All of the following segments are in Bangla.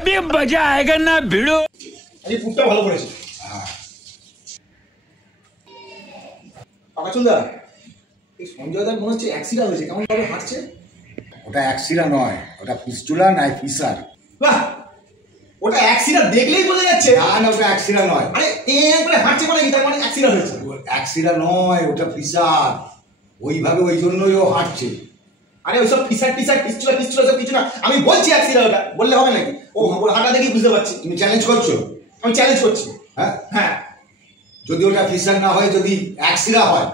अभी मजा आएगा ना भिड़ो। এই পুটটা ভালো করেছে। পাকাচুন্দা, এই সঞ্জয় দার মনে হচ্ছে অ্যাক্সিডেন্ট হয়েছে, কেমন ভাবে হাঁটছে? ওটা অ্যাক্সিডেন্ট নয়, ওটা ফিস্টুলা নাই ফিসার। বাহ, ওটা অ্যাক্সিডেন্ট দেখলেই বোঝা যাচ্ছে। না না, ওটা অ্যাক্সিডেন্ট নয়। আরে একবারে হাঁটছে মানে কি, তার মানে অ্যাক্সিডেন্ট হয়েছে? অ্যাক্সিডেন্ট নয়, ওটা ফিসার। ওইভাবে ওই জন্যই ও হাঁটছে। আরে ওইসব ফিসার টিসার পিস্টুলা পিস্টুলা সব কিছু না, আমি বলছি অ্যাক্সিডেন্ট, ওটা বললে হবে নাকি? ও হাঁটা দেখেই বুঝতে পারছি। তুমি চ্যালেঞ্জ করছো? আমি চ্যালেঞ্জ করছি। হ্যাঁ হ্যাঁ, যদি ওটা ফিসার না হয়, যদি অ্যাক্সিডেন্ট হয়,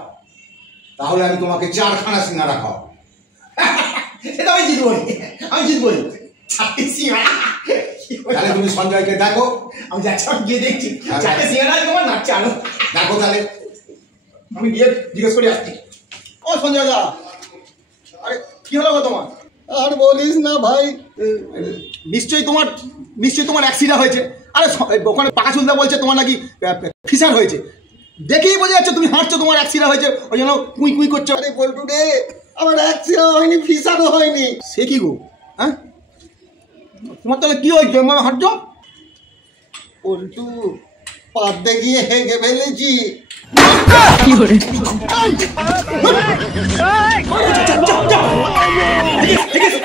তাহলে আমি তোমাকে 4 খানা সিঙ্গারা খাও। সেটা আমি জিতবই, আমি জিতবই। তাহলে তুমি সঞ্জয়কে দেখো। আমি যাচ্ছি, আমি গিয়ে দেখছি। 4টে সিঙ্গারা তোমার নাচছে আলো। দেখো তাহলে। আমি গিয়ে জিজ্ঞেস করে আসছি। ও সঞ্জয় দা, আরে কি হলো গো তোমার? আর বলিস না ভাই, নিশ্চয়ই তোমার অ্যাক্সিডেন্ট হয়েছে। আরে ওখানে পাকাচুলদা বলছে তোমার নাকি ফিসার হয়েছে, দেখেই বোঝা যাচ্ছে তুমি হাঁটছো, তোমার অ্যাক্সিডেন্ট হয়েছে, ওই জন্য কুই কুই করছো। আরে বল্টু রে, আমার অ্যাক্সিডেন্ট হয়নি, ফিসারও হয়নি। সে কি গো? হ্যাঁ, তোমার তাহলে কি হয়েছে হাঁটছো? বল্টু, পাদ্দে গিয়ে হেগে ফেলেছি। ঠিক আছে